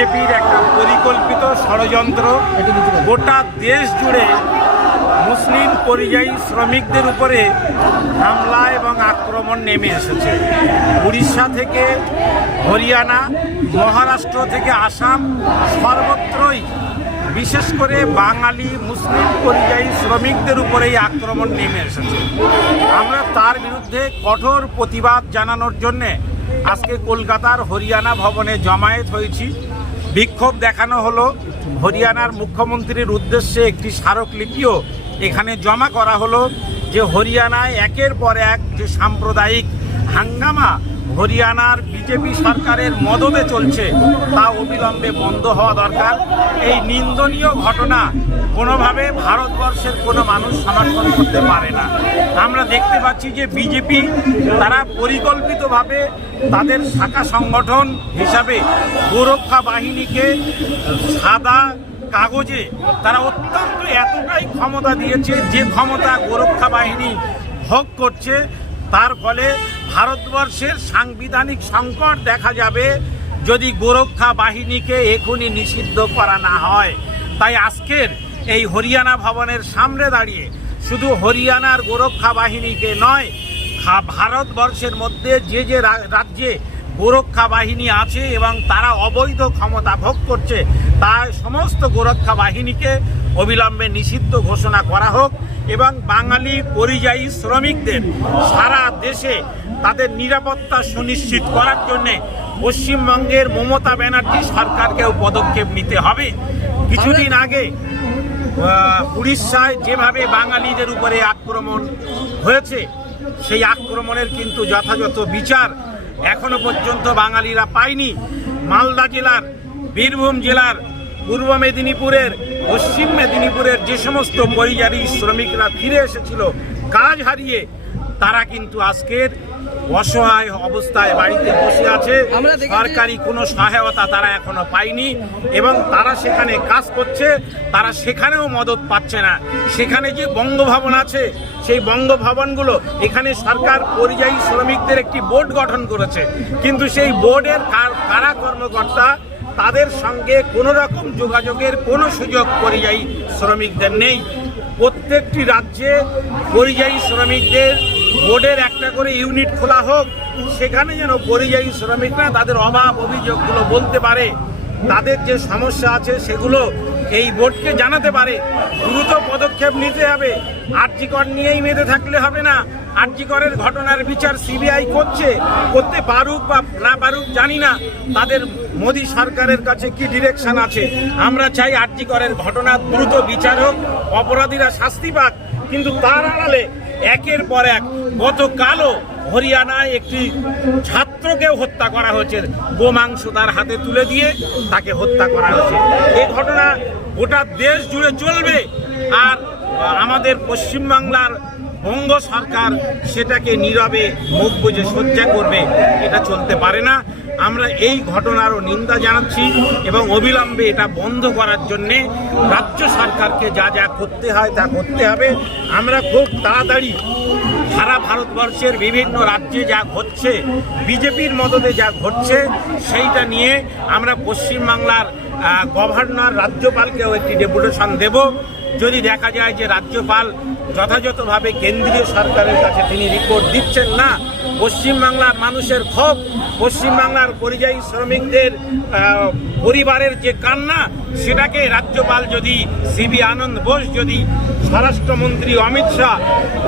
বিজেপির একটা পরিকল্পিত ষড়যন্ত্র। গোটা দেশ জুড়ে মুসলিম পরিযায়ী শ্রমিকদের উপরে হামলা এবং আক্রমণ নেমে এসেছে। উড়িষ্যা থেকে হরিয়ানা, মহারাষ্ট্র থেকে আসাম, সর্বত্রই বিশেষ করে বাঙালি মুসলিম পরিযায়ী শ্রমিকদের উপরেই আক্রমণ নেমে এসেছে। আমরা তার বিরুদ্ধে কঠোর প্রতিবাদ জানানোর জন্যে আজকে কলকাতার হরিয়ানা ভবনে জমায়েত হয়েছি। বিক্ষোভ দেখানো হলো। হরিয়ানার মুখ্যমন্ত্রীর উদ্দেশ্যে একটি স্মারকলিপিও এখানে জমা করা হলো যে হরিয়ানায় একের পর এক যে সাম্প্রদায়িক হাঙ্গামা হরিয়ানার বিজেপি সরকারের মদদে চলছে তা অবিলম্বে বন্ধ হওয়া দরকার। এই নিন্দনীয় ঘটনা কোনোভাবে ভারতবর্ষের কোনো মানুষ সমর্থন করতে পারে না। আমরা দেখতে পাচ্ছি যে বিজেপি তারা পরিকল্পিতভাবে তাদের শাখা সংগঠন হিসাবে গোরক্ষা বাহিনীকে সাদা কাগজে তারা অত্যন্ত এতটাই ক্ষমতা দিয়েছে, যে ক্ষমতা গোরক্ষা বাহিনী ভোগ করছে তার ফলে ভারতবর্ষের সাংবিধানিক সংকট দেখা যাবে যদি গোরক্ষা বাহিনীকে এখনই নিষিদ্ধ করা না হয়। তাই আজকের এই হরিয়ানা ভবনের সামনে দাঁড়িয়ে শুধু হরিয়ানার গোরক্ষা বাহিনীকে নয়, ভারতবর্ষের মধ্যে যে যে রাজ্যে গোরক্ষা বাহিনী আছে এবং তারা অবৈধ ক্ষমতা ভোগ করছে তার সমস্ত গোরক্ষা বাহিনীকে অবিলম্বে নিষিদ্ধ ঘোষণা করা হোক এবং বাঙালি পরিযায়ী শ্রমিকদের সারা দেশে তাদের নিরাপত্তা সুনিশ্চিত করার জন্যে পশ্চিমবঙ্গের মমতা ব্যানার্জি সরকারকেও পদক্ষেপ নিতে হবে। কিছুদিন আগে উড়িষ্যায় যেভাবে বাঙালিদের উপরে আক্রমণ হয়েছে সেই আক্রমণের কিন্তু যথাযথ বিচার এখনো পর্যন্ত বাঙালিরা পায়নি। মালদা জেলার, বীরভূম জেলার, পূর্ব মেদিনীপুরের, পশ্চিম মেদিনীপুরের যে সমস্ত পরিযায়ী শ্রমিকরা ফিরে এসেছিল কাজ হারিয়ে, তারা কিন্তু আজকের অসহায় অবস্থায় বাড়িতে বসে আছে। সরকারি কোনো সহায়তা তারা এখনো পায়নি এবং তারা সেখানে কাজ করছে, তারা সেখানেও মদত পাচ্ছে না। সেখানে যে বঙ্গভবন আছে সেই বঙ্গভবনগুলো, এখানে সরকার পরিযায়ী শ্রমিকদের একটি বোর্ড গঠন করেছে, কিন্তু সেই বোর্ডের কারা কর্মকর্তা তাদের সঙ্গে কোনো রকম যোগাযোগের কোনো সুযোগ পরিযায়ী শ্রমিকদের নেই। প্রত্যেকটি রাজ্যে পরিযায়ী শ্রমিকদের বোর্ডের একটা করে ইউনিট খোলা হোক, সেখানে যেন পরিযায়ী শ্রমিকরা তাদের অভাব অভিযোগগুলো বলতে পারে, তাদের যে সমস্যা আছে সেগুলো এই বোর্ডকে জানাতে পারে। দ্রুত পদক্ষেপ নিতে হবে। আরজি কর নিয়েই মেতে থাকলে হবে না। আরজি করের ঘটনার বিচার সিবিআই করতে পারুক বা না পারুক জানি না, তাদের মোদী সরকারের কাছে কি ডিরেকশন আছে। আমরা চাই আরজি করের ঘটনা দ্রুত বিচার হোক, অপরাধীরা শাস্তি পাক, কিন্তু তার আড়ালে একের পর এক গতকালও হরিয়ানায় একটি ছাত্রকেও হত্যা করা হয়েছে, গোমাংস তার হাতে তুলে দিয়ে তাকে হত্যা করা হয়েছে। এই ঘটনা গোটা দেশ জুড়ে চলবে আর আমাদের পশ্চিমবাংলার বঙ্গ সরকার সেটাকে নীরবে মুখ বুজে সহ্য করবে, এটা চলতে পারে না। আমরা এই ঘটনারও নিন্দা জানাচ্ছি এবং অবিলম্বে এটা বন্ধ করার জন্যে রাজ্য সরকারকে যা যা করতে হয় তা করতে হবে। আমরা খুব তাড়াতাড়ি সারা ভারতবর্ষের বিভিন্ন রাজ্যে যা ঘটছে, বিজেপির মদদে যা ঘটছে, সেইটা নিয়ে আমরা পশ্চিমবাংলার গভর্নর, রাজ্যপালকেও একটি ডেপুটেশন দেব। যদি দেখা যায় যে রাজ্যপাল যথাযথভাবে কেন্দ্রীয় সরকারের কাছে তিনি রিপোর্ট দিচ্ছেন না, পশ্চিমবাংলার মানুষের ক্ষোভ, পশ্চিমবাংলার পরিযায়ী শ্রমিকদের পরিবারের যে কান্না, সেটাকে রাজ্যপাল যদি সিবি আনন্দ বোস, যদি স্বরাষ্ট্রমন্ত্রী অমিত শাহ,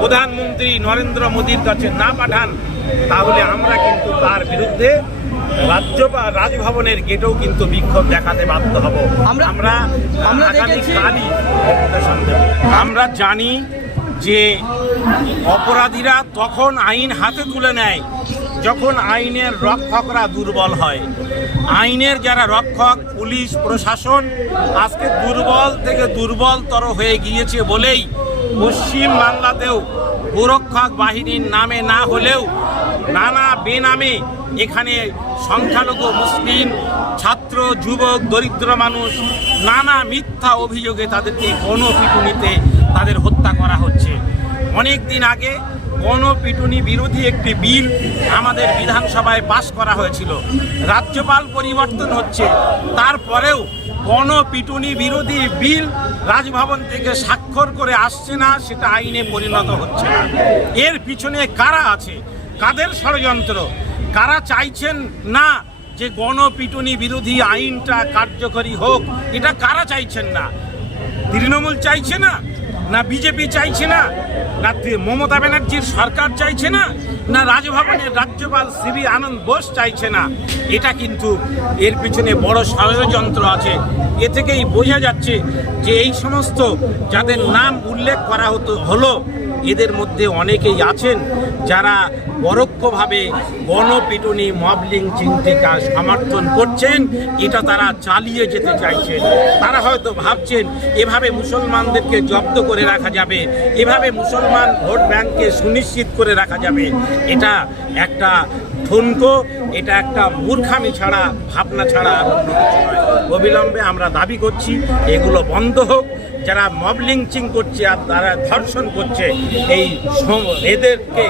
প্রধানমন্ত্রী নরেন্দ্র মোদীর কাছে না পাঠান, তাহলে আমরা কিন্তু তার বিরুদ্ধে রাজভবনের গেটেও কিন্তু বিক্ষোভ দেখাতে বাধ্য হব। আমরা জানি যে অপরাধীরা তখন আইন হাতে তুলে নেয় যখন আইনের রক্ষকরা দুর্বল হয়। আইনের যারা রক্ষক, পুলিশ প্রশাসন আজকে দুর্বল থেকে দুর্বলতর হয়ে গিয়েছে বলেই পশ্চিম বাংলাতেও গোরক্ষক বাহিনীর নামে না হলেও নানা বেনামে এখানে সংখ্যালঘু মুসলিম, ছাত্র, যুবক, দরিদ্র মানুষ নানা মিথ্যা অভিযোগে তাদেরকে গণপিটুনিতে তাদের হত্যা করা হচ্ছে। অনেক দিন আগে গণপিটুনি বিরোধী একটি বিল আমাদের বিধানসভায় পাস করা হয়েছিল। রাজ্যপাল পরিবর্তন হচ্ছে, তারপরেও গণপিটুনি বিরোধী বিল রাজভবন থেকে স্বাক্ষর করে আসছে না, সেটা আইনে পরিণত হচ্ছে না। এর পিছনে কারা আছে, কাদের ষড়যন্ত্র, কারা চাইছেন না যে গণপিটুনি বিরোধী আইনটা কার্যকরী হোক, এটা কারা চাইছেন না? তৃণমূল চাইছে না, না বিজেপি চাইছে না, না মমতা ব্যানার্জির সরকার চাইছে না, না রাজভবনের রাজ্যপাল সিবি আনন্দ বোস চাইছে না? এটা কিন্তু এর পিছনে বড় ষড়যন্ত্র আছে। এ থেকেই বোঝা যাচ্ছে যে এই সমস্ত যাদের নাম উল্লেখ করা হলো এদের মধ্যে অনেকেই আছেন যারা পরোক্ষভাবে গণপিটুনি মব লিঞ্চিংকে সমর্থন করছেন। এটা তারা চালিয়ে যেতে চাইছেন। তারা হয়তো ভাবছেন এভাবে মুসলমানদেরকে জব্দ করে রাখা যাবে, এভাবে মুসলমান ভোট ব্যাংককে সুনিশ্চিত করে রাখা যাবে। এটা একটা ঠুনকো, এটা একটা মূর্খামি ছাড়া, ভাবনা ছাড়া আর অন্য কিছু নয়। অবিলম্বে আমরা দাবি করছি এগুলো বন্ধ হোক। যারা মব লিঞ্চিং করছে আর তারা ধর্ষণ করছে, এদেরকে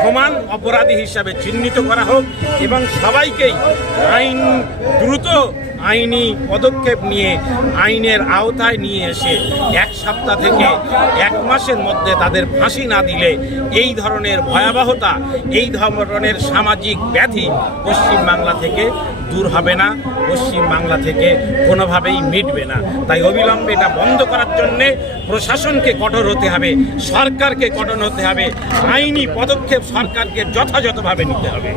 সমান অপরাধী হিসাবে চিহ্নিত করা হোক এবং সবাইকেই দ্রুত আইনি পদক্ষেপ নিয়ে আইনের আওতায় নিয়ে এসে 1 সপ্তাহ থেকে 1 মাসের মধ্যে তাদের ফাঁসি না দিলে এই ধরনের ভয়াবহতা, এই ধরনের সামাজিক ব্যাধি পশ্চিমবাংলা থেকে দূর হবে না, পশ্চিমবাংলা থেকে কোনোভাবেই মিটবে না। তাই অবিলম্বে এটা বন্ধ করার জন্যে প্রশাসনকে কঠোর হতে হবে, সরকারকে কঠোর হতে হবে, আইনি পদক্ষেপ সরকারকে যথাযথভাবে নিতে হবে।